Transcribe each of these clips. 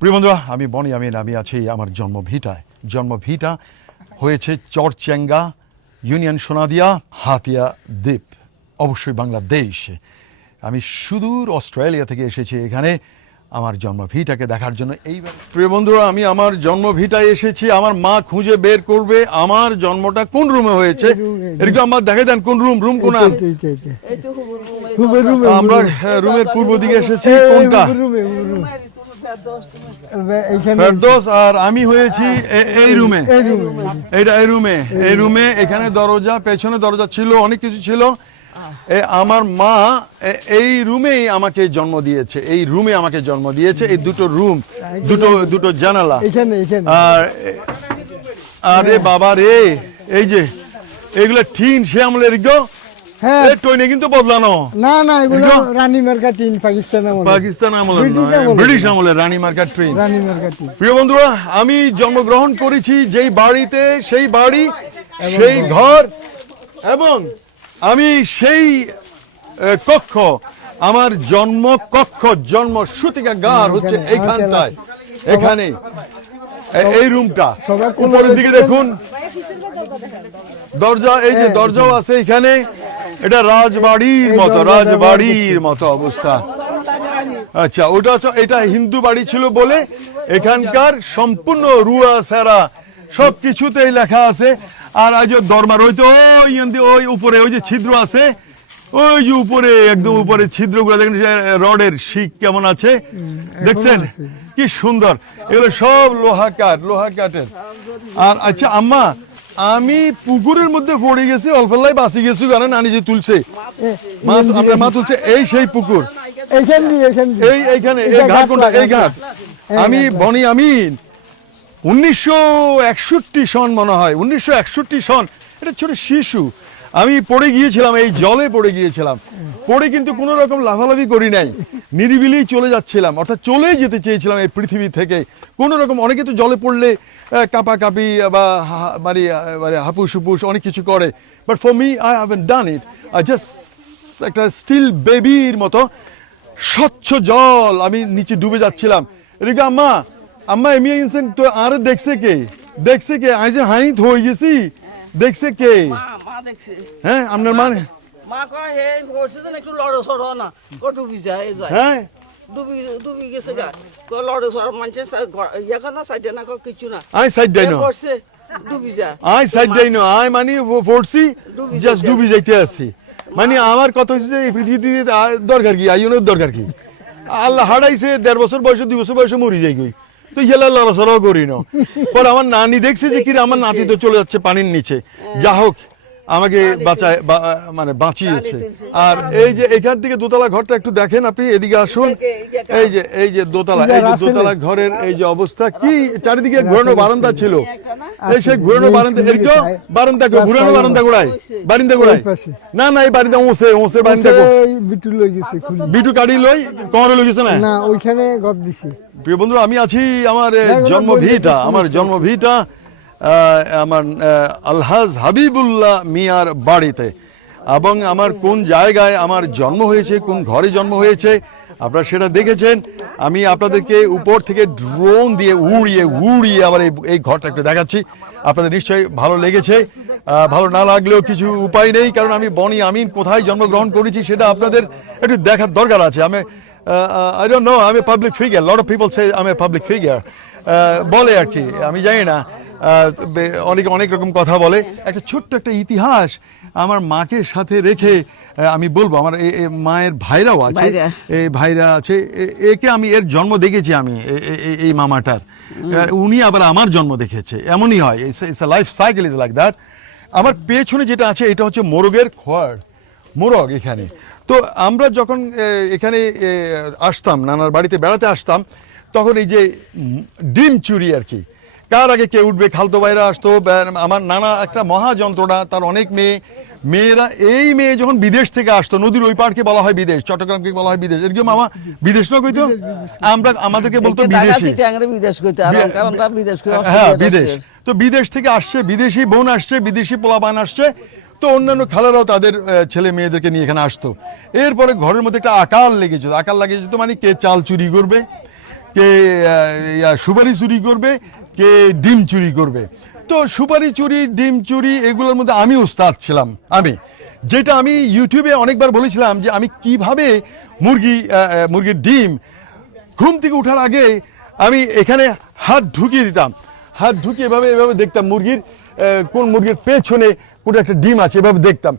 প্রিয় বন্ধুরা আমি বনি আমিন আমি আছি আমার জন্মভিটায় জন্মভিটা হয়েছে চরচেঙ্গা ইউনিয়ন সোনাদিয়া হাতিয়া দ্বীপ অবশ্যই বাংলাদেশ। আমি সুদূর অস্ট্রেলিয়া থেকে এসেছি এখানে আমার জন্মভিটাকে দেখার জন্য। এইবার প্রিয় বন্ধুরা আমি আমার জন্মভিটায় এসেছি আমার মা খুঁজে বের করবে আমার জন্মটা কোন রুমে হয়েছে। এরকম আমার দেখে দেন কোন রুম রুম কোন আমরা হ্যাঁ, রুমের পূর্ব দিকে এসেছি কোনটা? ফেরদৌস আর আমি হয়েছি এই রুমে। এই এইটা এই রুমে। এই রুমে এখানে দরজা পেছনে দরজা ছিল অনেক কিছু ছিল। আমার মা এই রুমেই আমাকে জন্ম দিয়েছে এই রুমে আমাকে জন্ম দিয়েছে এই দুটো রুম দুটো দুটো জানালা। আর আরে বাবা রে এই যে এগুলো টিন সে আমলের গো হ্যাঁ। কিন্তু বদলানো। না না এগুলো এগুলো? রানী মার্কা টিন পাকিস্তান আমলে। পাকিস্তান আমলের ব্রিটিশ নয়, আমলের। রানী মার্কার ট্রেন। রানী মার্কা টিন প্রিয় বন্ধুরা আমি জন্মগ্রহণ করেছি যেই বাড়িতে সেই বাড়ি সেই ঘর এবং আমি সেই কক্ষ আমার জন্ম কক্ষ জন্ম সুতিকাগার হচ্ছে এখানে, এইখানটায়। এখানে। এই রুমটা উপরের দিকে দেখুন। দরজা এই যে হ্যাঁ, দরজাও আছে এখানে। এটা রাজবাড়ির মতো রাজবাড়ির মতো অবস্থা। আচ্ছা ওটা তো এটা হিন্দু বাড়ি ছিল বলে এখানকার সম্পূর্ণ রুয়া সারা সব কিছুতেই লেখা আছে। আর আজ দরবার ওই তো ওই ওই উপরে ওই যে ছিদ্র আছে ওই যে উপরে একদম উপরে ছিদ্রগুলো দেখেন রডের শিক কেমন আছে। দেখছেন? কি সুন্দর। এগুলো সব লোহা কাঠ লোহা কাঠের আর আচ্ছা আম্মা আমি পুকুরের মধ্যে পড়ে গেছি অল্পেল্লাই বাঁচি গেছি কারণ নানি যে তুলছে। আমরা মা তুলছে এই সেই পুকুর। এই এইখানে এই ঘাট কোনটা? এই ঘাট। আমি বনি আমিন। উনিশশো একষট্টি সন মনে হয় উনিশশো একষট্টি সন। এটা ছোট শিশু। আমি পড়ে গিয়েছিলাম, এই জলে পড়ে গিয়েছিলাম। পড়ে কিন্তু কোনো রকম লাফালাফি করি নাই। নিরিবিলি চলে যাচ্ছিলাম, অর্থাৎ চলে যেতে চেয়েছিলাম এই পৃথিবী থেকে। কোনো রকম, অনেকে তো জলে পড়লে কাঁপাকাঁপি বা মানে মানে হাপুস হুপুস অনেক কিছু করে। But for me I haven't done it I just একটা স্টিল বেবির মতো স্বচ্ছ জল আমি নিচে ডুবে যাচ্ছিলাম। এদিকে আম্মা আম্মা, এমি ইনসেন তো আর দেখছে কে? দেখছে কে? যে হাইত হয়ে গেছি। দেখছে কে? হ্যাঁ আপনার মানে মা কয় হে একটু লড়ে সড় না। ডুবি যায় যায় হ্যাঁ। ডুবি ডুবি গেছে গা। কো লড়ে সড় মানুষের ইয়ে না সাইডে না কিছু না। I said no. ডুবি যায় আই সাইড নো আই মানে পড়ছি জাস্ট ডুবি যাইতে আছি। মানে আমার কথা হচ্ছে যে পৃথিবীতে দরকার কি? আইনের দরকার কি? আল্লাহ হারাইছে দেড় বছর বয়সে দুই বছর বয়সে মরি যাই গই তো হেলা লড়াচড়াও করি না। পর আমার নানি দেখছে যে কি আমার নাতি তো চলে যাচ্ছে পানির নিচে। যা হোক আমাকে বাঁচায় মানে বাঁচিয়েছে। আর এই যে এখান থেকে দোতলা ঘরটা একটু দেখেন আপনি এদিকে আসুন। এই যে এই যে দোতলা এই যে দোতলা ঘরের এই যে অবস্থা কি চারিদিকে ঘোরানো বারান্দা ছিল। এই সেই ঘুরানো বারান্দা এরকম বারান্দা কো ঘুরানো বারান্দা গোড়ায় বারিন্দা গোড়ায় না না এই বারিন্দা ওসে ওসে বারিন্দা বিটুল লই গেছে খুলি। বিটু কাটি লই কমরে লই গেছে না? না ওইখানে গদ দিছি। প্রিয় বন্ধু আমি আছি আমার জন্মভিটা আমার। জন্মভিটা। আমার আলহাজ হাবিবুল্লাহ মিয়ার বাড়িতে। এবং আমার কোন জায়গায় আমার জন্ম হয়েছে, কোন ঘরে জন্ম হয়েছে, আপনারা সেটা দেখেছেন। আমি আপনাদেরকে উপর থেকে ড্রোন দিয়ে উড়িয়ে উড়িয়ে আবার এই ঘরটা একটু দেখাচ্ছি। আপনাদের নিশ্চয়ই ভালো লেগেছে। ভালো না লাগলেও কিছু উপায় নেই, কারণ আমি বনি আমিন কোথায় জন্মগ্রহণ করেছি সেটা আপনাদের একটু দেখার দরকার আছে। আমি আই ডোন্ট নো আমি public figure lot of people say আমি পাবলিক ফিগার বলে আর কি, আমি জানি না। অনেক অনেক রকম কথা বলে। একটা ছোট্ট একটা ইতিহাস আমার মাকে সাথে রেখে আমি বলব আমার মায়ের ভাইরাও আছে এই ভাইরা আছে একে আমি এর জন্ম দেখেছি আমি এই মামাটার। উনি আবার আমার জন্ম দেখেছে এমনই হয় it's life cycle is like that আমার পেছনে যেটা আছে এটা হচ্ছে মোরগের খড় মোরগ এখানে। তো আমরা যখন এখানে আসতাম নানার বাড়িতে বেড়াতে আসতাম তখন এই যে ডিম চুরি আর কি কার আগে কে উঠবে? খালতো বাইরে আসতো আমার নানা একটা মহা যন্ত্রণা তার অনেক মেয়ে। মেয়েরা এই মেয়ে যখন বিদেশ থেকে আসতো নদীর ওই পাড়কে বলা হয় বিদেশ চট্টগ্রামকে বলা হয় বিদেশ। এরকম মামা বিদেশ না কইতো? আমরা আমাদেরকে বলতো বিদেশি। বিদেশ কইতে আর বিদেশ হ্যাঁ বিদেশ। তো বিদেশ থেকে আসছে বিদেশি বোন আসছে বিদেশি পোলাপান আসছে। তো অন্যান্য খালারাও তাদের ছেলে মেয়েদেরকে নিয়ে এখানে আসতো। এরপরে ঘরের মধ্যে একটা আকাল লেগে যেত আকাল লেগে যেত মানে কে চাল চুরি করবে কে সুপারি চুরি করবে কে ডিম চুরি করবে? তো সুপারি চুরি, ডিম চুরি এগুলোর মধ্যে আমি উস্তাদ ছিলাম, আমি। যেটা আমি ইউটিউবে অনেকবার বলেছিলাম যে আমি কীভাবে মুরগি মুরগির ডিম ঘুম থেকে ওঠার আগে আমি এখানে হাত ঢুকিয়ে দিতাম। হাত ঢুকিয়ে এভাবে এভাবে দেখতাম মুরগির কোন মুরগির পেছনে কোনো একটা ডিম আছে, এভাবে দেখতাম।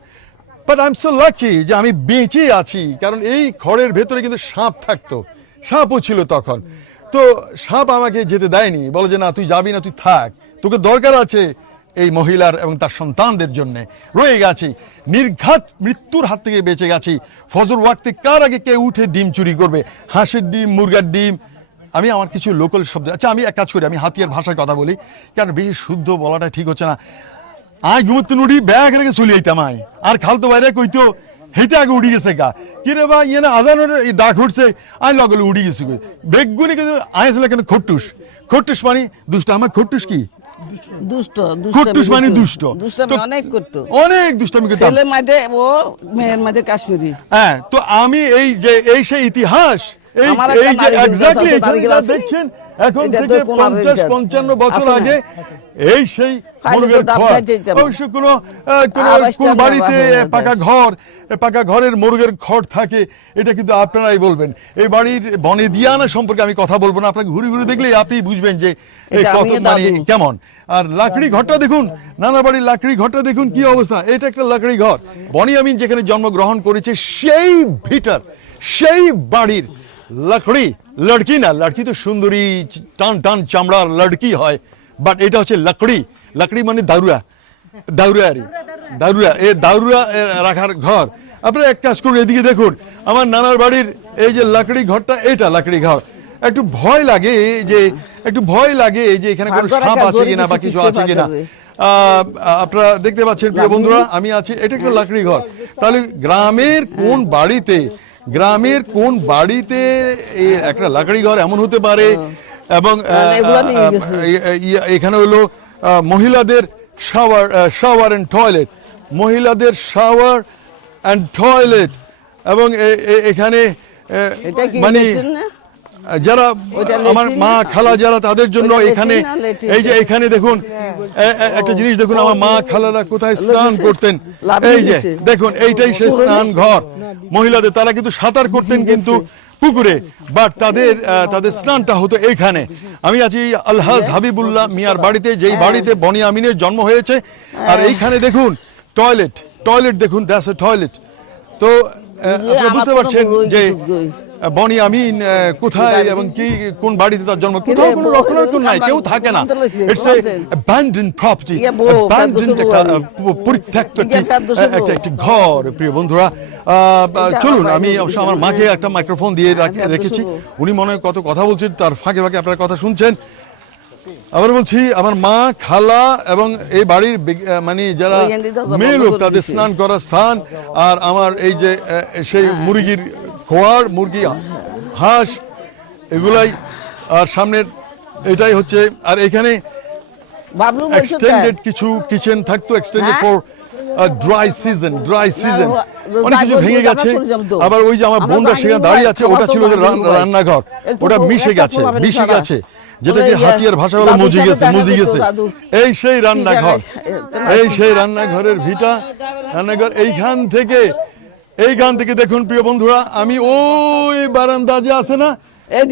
But I am so lucky যে আমি বেঁচে আছি, কারণ এই খড়ের ভেতরে কিন্তু সাপ থাকতো, সাপও ছিল তখন। তো সাপ আমাকে যেতে দেয়নি। বলে যে, না, তুই যাবি না, তুই থাক। তোকে দরকার আছে এই মহিলার এবং তার সন্তানদের জন্য। রয়ে গেছি। নির্ঘাত মৃত্যুর হাত থেকে বেঁচে গেছি। ফজর ওয়াক্তে কার আগে কে উঠে ডিম চুরি করবে? হাঁসের ডিম, মুরগার ডিম? আমি আমার কিছু লোকাল শব্দ আচ্ছা আমি এক কাজ করি, আমি হাতিয়ার ভাষায় কথা বলি। কারণ বেশি শুদ্ধ বলাটা ঠিক হচ্ছে না। আয়, ঘুমতে নুড়ি, ব্যাগ রেখে চলে আইতাম আয় আর খালতো বাইরে কইতো আগে উড়ি গেছে গা। কি রে ভাই ইয়ে আজানের ডাক উঠছে আয় লগলে উড়ি গেছে কই বেগুনি কিন্তু আয় ছিল কেন খট্টুস। খট্টুস মানে দুষ্ট আমার খট্টুস কি? দুষ্ট খট্টুস মানে দুষ্ট। দুষ্টামি অনেক করতো। অনেক দুষ্টামি করতাম। ছেলে মাঝে ও মেয়ের মাঝে কাশ্মীরি। হ্যাঁ তো আমি এই যে এই সেই ইতিহাস এই এক্স্যাক্টলি। দেখছেন এখন থেকে পঞ্চাশ পঞ্চান্ন বছর আগে এই সেই মুরগের ঘর। অবশ্য কোনো কোনো বাড়িতে পাকা ঘর পাকা ঘরের মুরগের খড় থাকে এটা কিন্তু আপনারাই বলবেন। এই বাড়ির বনে দিয়ানা সম্পর্কে আমি কথা বলব না আপনাকে ঘুরে ঘুরে দেখলেই আপনি বুঝবেন যে কত মানে কেমন। আর লাকড়ি ঘরটা দেখুন নানা বাড়ির লাকড়ি ঘরটা দেখুন কি অবস্থা। এটা একটা লাকড়ি ঘর। বনি আমিন যেখানে জন্মগ্রহণ করেছে সেই ভিটার সেই বাড়ির লাকড়ি লড়কি না লড়কি তো সুন্দরী টান টান চামড়ার লড়কি হয় বাট এটা হচ্ছে লাকড়ি লাকড়ি মানে দারুয়া দাউরা আরে দাউরা এ দাউরা এ, রাখার ঘর আপনারা এক কাজ করুন এদিকে দেখুন আমার নানার বাড়ির এই যে লাকড়ি ঘরটা এটা লাকড়ি ঘর একটু ভয় লাগে যে একটু ভয় লাগে যে এখানে কোনো সাপ আছে কিনা বা কিছু আছে কিনা আপনারা দেখতে পাচ্ছেন প্রিয় বন্ধুরা আমি আছি এটা একটা লাকড়ি ঘর তাহলে গ্রামের কোন বাড়িতে গ্রামের কোন বাড়িতে একটা লাকড়ি ঘর এমন হতে পারে? এবং ইয়ে- এখানে হলো মহিলাদের শাওয়ার শাওয়ার অ্যান্ড টয়লেট মহিলাদের শাওয়ার অ্যান্ড টয়লেট এবং এখানে মানে যারা আমার মা খালা যারা তাদের জন্য এখানে? এই যে এখানে দেখুন একটা জিনিস দেখুন আমার মা খালারা কোথায় স্নান করতেন। এই যে দেখুন এইটাই সেই স্নান ঘর। মহিলাদের তারা কিন্তু সাঁতার করতেন কিন্তু পুকুরে। বাট তাদের তাদের স্নানটা হতো এখানে আমি আছি আলহাজ হাবিবুল্লাহ মিয়ার বাড়িতে যেই বাড়িতে বনি আমিনের জন্ম হয়েছে। আর এইখানে দেখুন টয়লেট টয়লেট দেখুন দ্যাটস এ টয়লেট তো বুঝতে পারছেন যে বনি আমিন কোথায় এবং কি কোন বাড়িতে তার জন্ম? কোথাও কোনো রক্ষণাবেক্ষণ নাই কেউ থাকে না। ইটস এ ফেরদৌসের একটা পরিত্যক্ত একটি ঘর প্রিয় বন্ধুরা। চলুন আমি অবশ্য আমার মাকে একটা মাইক্রোফোন দিয়ে রেখেছি। উনি মনে হয় কত কথা বলছেন তার ফাঁকে ফাঁকে আপনার কথা শুনছেন। আবার বলছি আমার মা খালা এবং এই বাড়ির মানে যারা মেয়ে লোক তাদের স্নান করার স্থান আর আমার এই যে সেই মুরগির খোয়ার মুরগি হাঁস এগুলাই আর সামনের এটাই হচ্ছে আর এখানে এক্সটেন্ডেড কিছু কিচেন থাকতো extended? For dry season dry season অনেক কিছু ভেঙে গেছে। আবার ওই যে আমার সেখানে দাঁড়িয়ে আছে ওটা ছিল। রান্নাঘর। ওটা মিশে গেছে মিশে গেছে। যেটাকে হাতিয়ার ভাষা বলে মুজি গেছে মুজি গেছে। এই সেই রান্নাঘর। এই সেই রান্নাঘরের ভিটা রান্নাঘর এইখান থেকে এইখান থেকে দেখুন প্রিয় বন্ধুরা আমি ওই বারান্দা যে আছে না? এই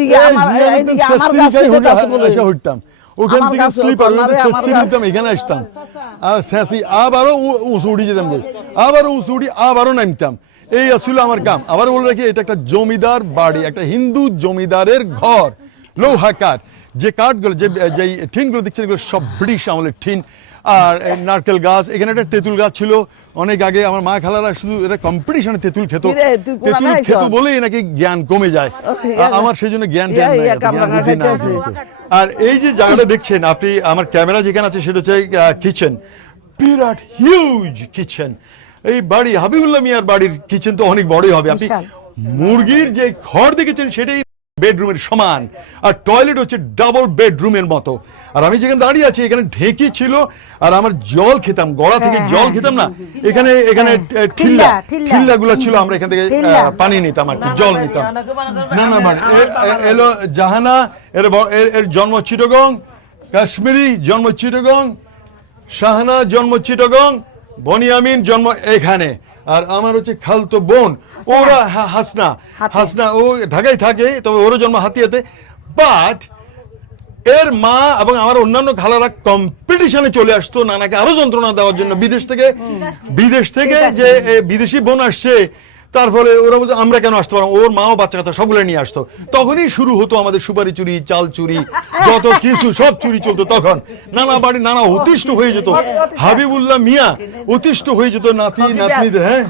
উঠতাম ওখান থেকে স্লিপার। নিতাম এখানে আসতাম। আর আবারও উঁচু যেতাম আবারও উঁচু আবারও নামতাম। এই আসলে আমার কাম। আবার বলে রাখি এটা একটা জমিদার বাড়ি একটা হিন্দু জমিদারের ঘর লৌহা কাঠ যে কাঠগুলো যে যে ঠিনগুলো দেখছেন এগুলো সব ব্রিটিশ আমলের ঠিন। আর নারকেল গাছ এখানে একটা তেঁতুল গাছ ছিল। অনেক আগে আমার মা খালারা শুধু এটা কম্পিটিশনে তেঁতুল খেত। তেঁতুল খেত বলেই নাকি জ্ঞান কমে যায়। আমার সেই জন্য জ্ঞান। আর এই যে জায়গাটা দেখছেন আপনি আমার ক্যামেরা যেখানে আছে সেটা হচ্ছে কিচেন বিরাট হিউজ কিচেন এই বাড়ি হাবিবুল্লাহ মিয়ার বাড়ির কিচেন তো অনেক বড়ই হবে। আপনি মুরগির যে ঘর দেখেছেন সেটাই বেডরুমের সমান আর টয়লেট হচ্ছে ডাবল বেডরুমের মতো আর আমি যেখানে দাঁড়িয়ে আছি এখানে ঢেকি ছিল আর আমার জল খেতাম গড়া থেকে হ্যাঁ, জল হ্যাঁ, খেতাম না এখানে এখানে হ্যাঁ, ঠিল্লা ঠিল্লা, গুলো ছিল আমরা এখান থেকে আহ, পানি নিতাম আর কি জল নিতাম না না মানে এলো জাহানা এর এর- এর জন্ম চিটগং কাশ্মীরি জন্ম চিটগং শাহানা জন্ম চিটগং বনিয়ামিন জন্ম এখানে আর আমার হচ্ছে খালতো বোন ওরা হাসনা। হাসনা ও ঢাকায় থাকে তবে ওরও জন্ম হাতিয়াতে। বাট এর মা এবং আমার অন্যান্য খালারা কম্পিটিশনে চলে আসতো নানাকে আরও যন্ত্রণা দেওয়ার জন্য বিদেশ থেকে। বিদেশ থেকে যে বিদেশি বোন আসছে তার ফলে ওরা বলতো আমরা কেন আসতে পারব ওর মাও বাচ্চা কাচ্চা সবগুলো নিয়ে আসতো। তখনই শুরু হতো আমাদের সুপারি চুরি চাল চুরি যত কিছু সব চুরি চলতো তখন। নানা বাড়ি নানা অতিষ্ঠ হয়ে যেত। হাবিবুল্লাহ মিয়া অতিষ্ঠ হয়ে যেত নাতি নাতনিদের হ্যাঁ?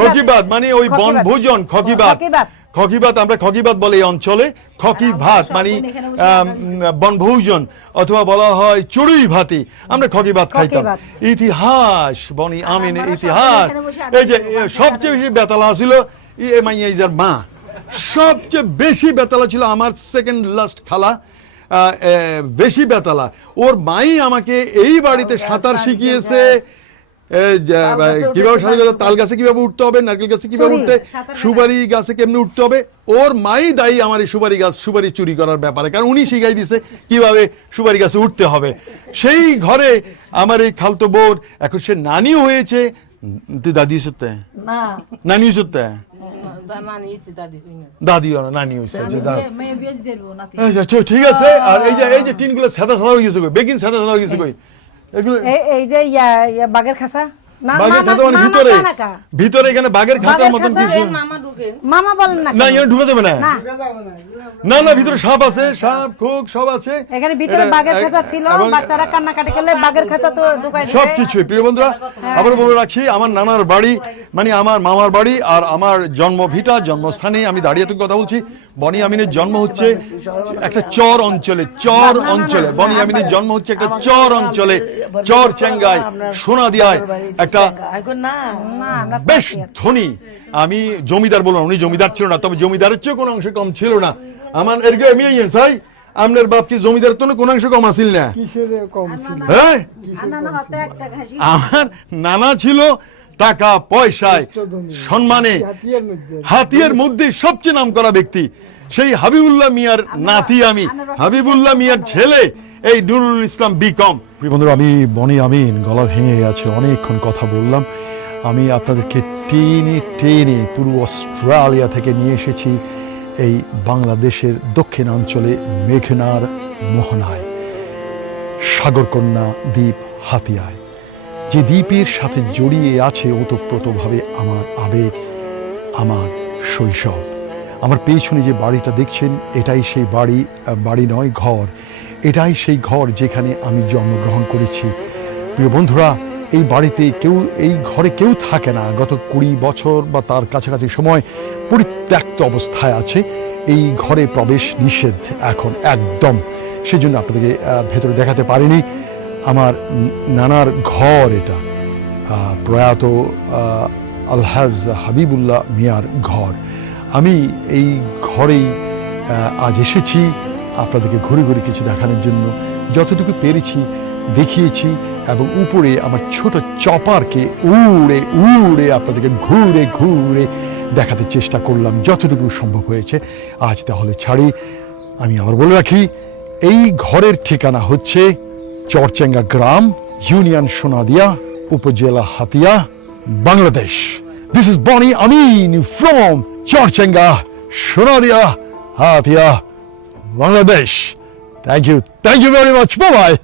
খকিবাদ, মানে ওই বনভোজন খকিবাদ। খকিবাদ আমরা খকিবাদ বলে এই অঞ্চলে খকি ভাত মানে বনভোজন অথবা বলা হয় চড়ুই ভাতি আমরা খকি ভাত খাইতাম ইতিহাস বনি আমিনের ইতিহাস। এই যে সবচেয়ে বেশি বেতালা ছিল এ মাইয়া মা। সবচেয়ে বেশি বেতালা ছিল আমার সেকেন্ড লাস্ট খালা বেশি বেতালা। ওর মাই আমাকে এই বাড়িতে সাঁতার শিখিয়েছে কীভাবে সাঁতার কাটতে- তাল গাছে কীভাবে উঠতে হবে নারকেল গাছে কীভাবে উঠতে সুপারি গাছে কেমনে উঠতে হবে? ওর মাই দায়ী আমার এই সুপারি গাছ সুপারি চুরি করার ব্যাপারে। কারণ উনি শিখাই দিছে কীভাবে সুপারি গাছে উঠতে হবে। সেই ঘরে আমার এই খালতো বোর এখন সে নানিও হয়েছে। তুই দাদি সত্যি? নানি সত্যি দাদি শুনে দাদিও না নানি হয়েছে আচ্ছা, ঠিক আছে আর এই যে এই যে টিনগুলো সাদা সাদা হয়ে গেছে কই? বেগিন সাদা সাদা হয়ে গেছে কই? এই এই যে ইয়া ইয়া বাগের খাসা বাঘের খাঁচা মানে ভিতরে? ভিতরে এখানে বাঘের খাঁচার মতন কিছু? মামা বলেন না না এখানে ঢুকে যাবে না। না। না ভিতরে সাপ আছে সাপ খোক সব আছে। এখানে ভিতরে বাঘের খাঁচা ছিল বাচ্চারা কান্নাকাটি করলে বাঘের খাঁচা তো সব প্রিয় বন্ধুরা আবার বলে রাখছি আমার নানার বাড়ি মানে আমার মামার বাড়ি আর আমার জন্ম ভিটা জন্মস্থানে আমি দাঁড়িয়ে থেকে কথা বলছি। বনি আমিনের জন্ম হচ্ছে একটা চর অঞ্চলে চর অঞ্চলে। বনি আমিনের জন্ম হচ্ছে একটা চর অঞ্চলে চর চেঙ্গায় সোনা দিয়ায় একটা বেশ ধনী। আমি জমিদার বললাম উনি জমিদার ছিল না তবে জমিদারের চেয়ে কোনো অংশে কম ছিল না। আমার আমি ইয়ে চাই আপনার বাপ কি জমিদার তো কোনো অংশে কম আসিল না? কিসের কম ছিল? হ্যাঁ। আমার নানা ছিল টাকা পয়সায় সম্মানে হাতিয়ার মধ্যে। সবচেয়ে নাম করা ব্যক্তি। সেই হাবিবুল্লাহ মিয়ার নাতি আমি। হাবিবুল্লাহ মিয়ার ছেলে এই নুরুল ইসলাম বিকম বন্ধুরা আমি বনি আমিন গলা ভেঙে গেছে অনেকক্ষণ কথা বললাম। আমি আপনাদেরকে টেনে টেনে পুরো অস্ট্রেলিয়া থেকে নিয়ে এসেছি এই বাংলাদেশের দক্ষিণাঞ্চলে মেঘনার মোহনায়। সাগরকন্যা দ্বীপ হাতিয়ায়। যে দ্বীপের সাথে জড়িয়ে আছে ওতপ্রোতভাবে আমার আবেগ, আমার শৈশব। আমার পেছনে যে বাড়িটা দেখছেন, এটাই সেই বাড়ি বাড়ি নয়, ঘর। এটাই সেই ঘর যেখানে আমি জন্মগ্রহণ করেছি। প্রিয় বন্ধুরা, এই বাড়িতে কেউ, এই ঘরে কেউ থাকে না। গত কুড়ি বছর বা তার কাছাকাছি সময় পরিত্যক্ত অবস্থায় আছে। এই ঘরে প্রবেশ নিষেধ এখন একদম। সেজন্য আপনাদেরকে ভেতরে দেখাতে পারিনি। আমার নানার ঘর এটা। প্রয়াত আলহাজ হাবিবুল্লাহ মিয়ার ঘর। আমি এই ঘরেই আজ এসেছি, আপনাদেরকে ঘুরে ঘুরে কিছু দেখানোর জন্য। যতটুকু পেরেছি, দেখিয়েছি এবং উপরে আমার ছোট চপারকে উড়ে উড়ে আপনাদেরকে ঘুরে ঘুরে দেখাতে চেষ্টা করলাম, যতটুকু সম্ভব হয়েছে। আজ তাহলে ছাড়ি, আমি আবার বলে রাখি, এই ঘরের ঠিকানা হচ্ছে চরচেঙ্গা গ্রাম, ইউনিয়ন সোনাদিয়া, উপজেলা Hatiya, Bangladesh. This is Boni Amin from Charchenga, Sonadia, Hatiya, Bangladesh. Thank you thank you very much bye